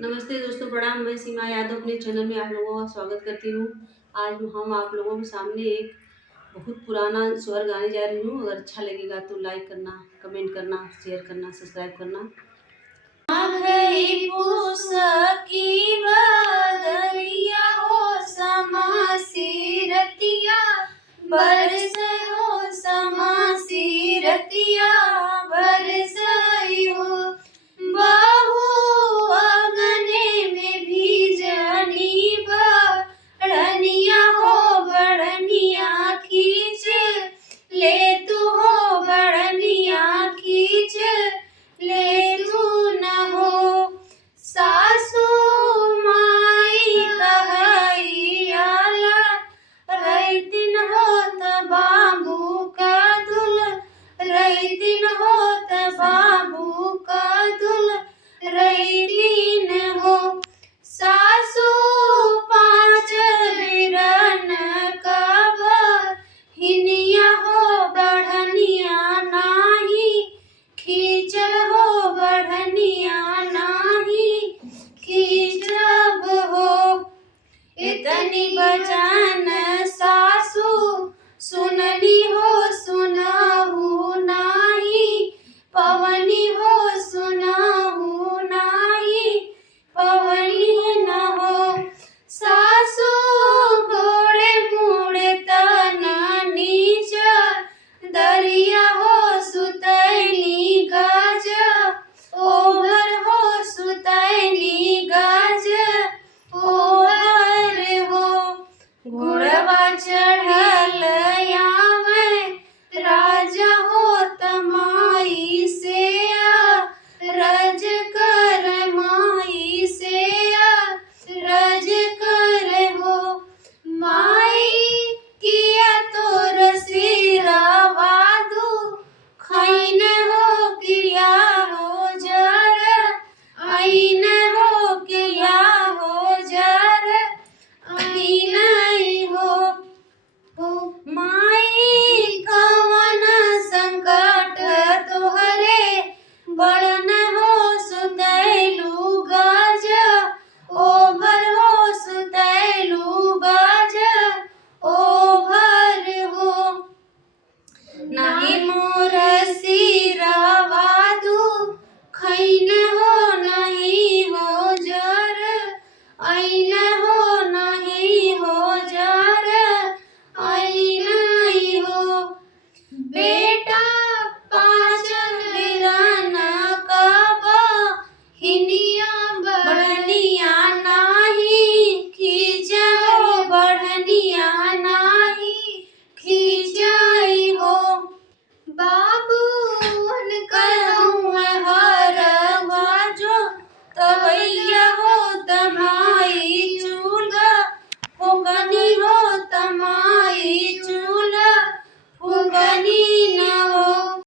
नमस्ते दोस्तों, प्रणाम। मैं सीमा यादव अपने चैनल में आप लोगों का स्वागत करती हूँ। आज हम आप लोगों के सामने एक बहुत पुराना स्वर गाने जा रही हूँ। अगर अच्छा लगेगा तो लाइक करना, कमेंट करना, शेयर करना, सब्सक्राइब करना। आँखई